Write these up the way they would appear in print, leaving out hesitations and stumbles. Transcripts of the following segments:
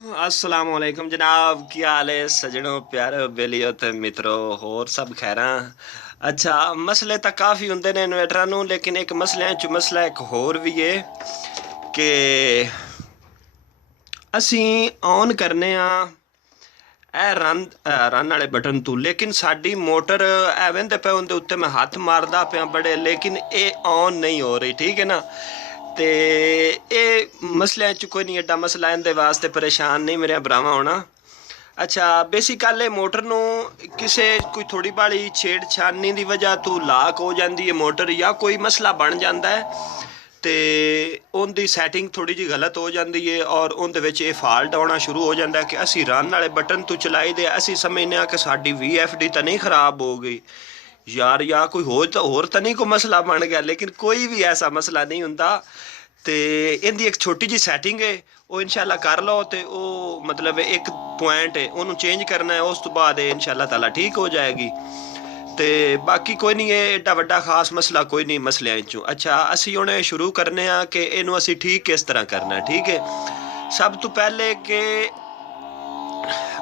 असलामुअलैकुम जनाब, की हाल है सजनों, प्यारे बेलियो ते मित्रों, होर सब खैर। अच्छा, मसले तो काफ़ी होंगे ने इन्वेटरां नूं, लेकिन एक मसलियां च मसला एक होर भी है कि ਅਸੀਂ ऑन करने ਇਹ ਰਨ ਵਾਲੇ ਬਟਨ ਤੋਂ, लेकिन ਸਾਡੀ ਮੋਟਰ ਐਵੇਂ ਦੇ ਪਏ ਉਹਦੇ ਉੱਤੇ मैं हथ मारदा ਪਿਆ बड़े, लेकिन ਇਹ ऑन नहीं हो रही। ठीक है ना। ਤੇ ਇਹ ਮਸਲਿਆਂ 'ਚ ਕੋਈ ਨਹੀਂ ਐਡਾ ਮਸਲਾ, ਇਹਦੇ ਵਾਸਤੇ ਪਰੇਸ਼ਾਨ ਨਹੀਂ ਮੇਰੇ ਭਰਾਵਾਂ ਹੋਣਾ। ਅੱਛਾ, ਬੇਸਿਕਲੀ ਮੋਟਰ ਨੂੰ ਕਿਸੇ ਕੋਈ ਥੋੜੀ ਬਾਲੀ ਛੇੜਛਾਨੀ ਦੀ ਵਜ੍ਹਾ ਤੋਂ ਲਾਕ ਹੋ ਜਾਂਦੀ ਹੈ ਮੋਟਰ, ਜਾਂ ਕੋਈ ਮਸਲਾ ਬਣ ਜਾਂਦਾ ਹੈ ਤੇ ਉਹਦੀ ਸੈਟਿੰਗ ਥੋੜੀ ਜਿਹੀ ਗਲਤ ਹੋ ਜਾਂਦੀ ਹੈ ਔਰ ਉਹਦੇ ਵਿੱਚ ਇਹ ਫਾਲਟ ਆਉਣਾ ਸ਼ੁਰੂ ਹੋ ਜਾਂਦਾ ਕਿ ਅਸੀਂ ਰਨ ਵਾਲੇ ਬਟਨ ਤੋਂ ਚਲਾਈ ਦੇ, ਅਸੀਂ ਸਮਝਦੇ ਹਾਂ ਕਿ ਸਾਡੀ VFD ਤਾਂ ਨਹੀਂ ਖਰਾਬ ਹੋ ਗਈ यार, या कोई होर तो नहीं कोई मसला बन गया, लेकिन कोई भी ऐसा मसला नहीं होंदा। तो इनकी एक छोटी जी सैटिंग है, वो इंशाल्लाह कर लो तो वो मतलब एक पॉइंट है उन्होंने चेंज करना है, उस तो बाद इंशाल्लाह ताला ठीक हो जाएगी। तो बाकी कोई नहीं है एडा वड्डा खास मसला कोई नहीं मसलियां चों। अच्छा, असी हुण शुरू करने कि इनू असी ठीक किस तरह करना है। ठीक है, सब तो पहले कि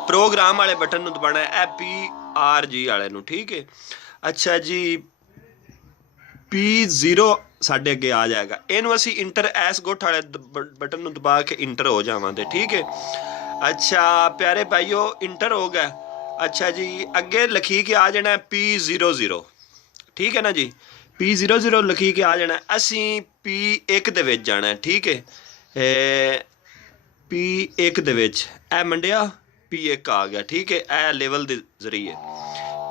प्रोग्राम वाले बटन दबाना है, PRG वाले नू। ठीक है, अच्छा जी, P0 साढ़े अगे आ जाएगा, इनू असी इंटर एस गुट वाले बटन नू दबा के इंटर हो जावांगे। ठीक है, अच्छा प्यारे भाईओ, इंटर हो गया। अच्छा जी, अगे लिखी के आ जाना है P00। ठीक है ना जी, P00 लिखी के आ जाना, असी P1 दे विच जाना है। ठीक है, P1 दे विच ए मंडिया P1 आ गया। ठीक है, ए लेवल दे जरिए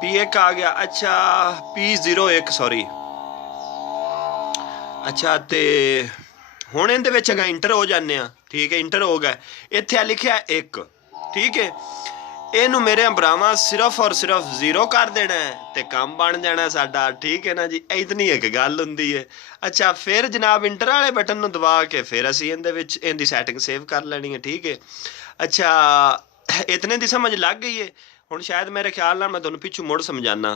P1 आ गया। अच्छा, P01 सॉरी। अच्छा, तो हुण इहदे विच अगर इंटर हो जाने। ठीक है, इंटर हो गया, इत्थे लिखिया 1। ठीक है, इनू मेरे भरावां सिर्फ और सिर्फ 0 कर देना है तो काम बन जाना साडा। ठीक है ना जी, इतनी एक गल हुंदी है। अच्छा, फिर जनाब इंटर वाले बटन नू दबा के फिर असीं इहदे विच इहदी सैटिंग सेव कर लैनी है। ठीक है, अच्छा इतने दी समझ लग गई है। हुण शायद मेरे ख्याल नाल मैं तुहानूं पिछू मुड़ समझाना।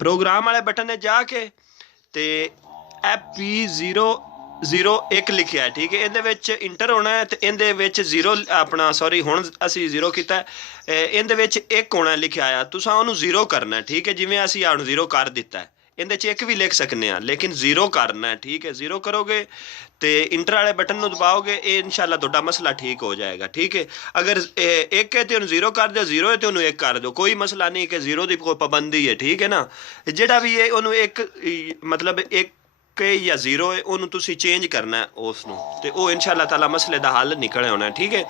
प्रोग्राम वाले बटन ने जाके ते P001 लिखिया है। ठीक है, इहदे विच इंटर होना है तो इहदे विच 0 अपना सॉरी हुण असीं 0 कीता, इहदे विच 1 होना लिखिया आया, तुसां उहनूं 0 करना है। ठीक है, जिवें असीं हुण 0 कर दिता है, इहदे च 1 भी लिख सकने हैं, लेकिन 0 करना है। ठीक है, 0 करोगे तो इंटर वाले बटन नूं दबाओगे, ये इंशाल्लाह तुहाडा मसला ठीक हो जाएगा। ठीक है, अगर 1 है तो 0 कर दो, 0 है तो 1 कर दो, कोई मसला नहीं कि 0 की कोई पाबंदी है। ठीक है ना, जिहड़ा भी है उन्होंने 1 मतलब 1 या 0 है उन्होंने तुसी चेंज करना है उसनूं, तो वो इंशाल्लाह ताला मसले का हल निकल आना है। ठीक है,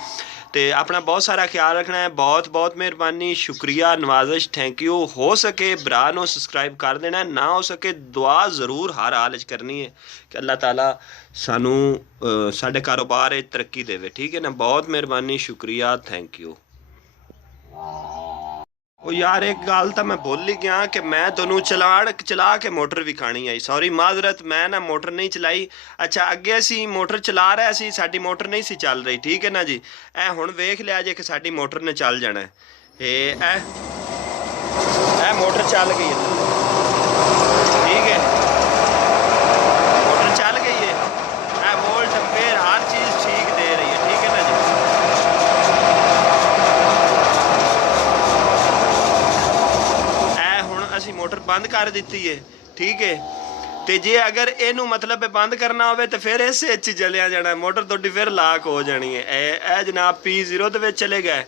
तो अपना बहुत सारा ख्याल रखना है। बहुत बहुत मेहरबानी, शुक्रिया, नवाजिश, थैंक यू। हो सके भरा नूं सबसक्राइब कर देना, ना हो सके दुआ ज़रूर हर हाल च करनी है कि अल्लाह ताला सानू साडे कारोबार तरक्की देवे। ठीक है ना, बहुत मेहरबानी, शुक्रिया, थैंक यू। ਉਹ यार एक गल तो मैं भुल ही गया कि मैं तैनूं चला के मोटर विखानी आई। सॉरी माजरत, मैं ना मोटर नहीं चलाई। अच्छा, अगे असी मोटर चला रहे सी, साडी मोटर नहीं सी चल रही। ठीक है ना जी, ए हुण वेख लिया जे कि साडी मोटर ने चल जाना है। ए मोटर चल गई है। ठीक है, मोटर चल गई है, ए वोल्ट एम्पेयर हर चीज़ ठीक दे रही है। ठीक है ना जी, ਅਸੀਂ मोटर बंद कर दी है। ठीक है, तो जे अगर इनू मतलब बंद करना हो तो फिर इस चलिया जाना, मोटर थोड़ी फिर लाक हो जानी है। ए जनाब P0 दे विच चले गए,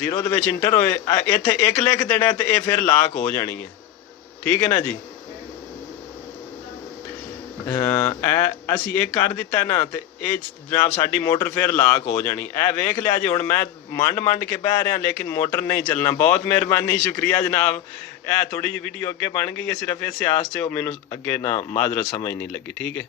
0 दे विच इंटर होए, इत्थे 1 लिख देना तो ये फिर लाक हो जानी है। ठीक है ना जी, असी एक कर दिता ना तो ये जनाब साडी मोटर फिर लाक हो जानी। ए वेख लिया जी, हुण मैं मंड के बह रहा लेकिन मोटर नहीं चलना। बहुत मेहरबानी, शुक्रिया जनाब। ए थोड़ी जी वीडियो अगे बन गई है सिर्फ इस आस्ते, मैनू अगे ना माजरत समझ नहीं लगी। ठीक है।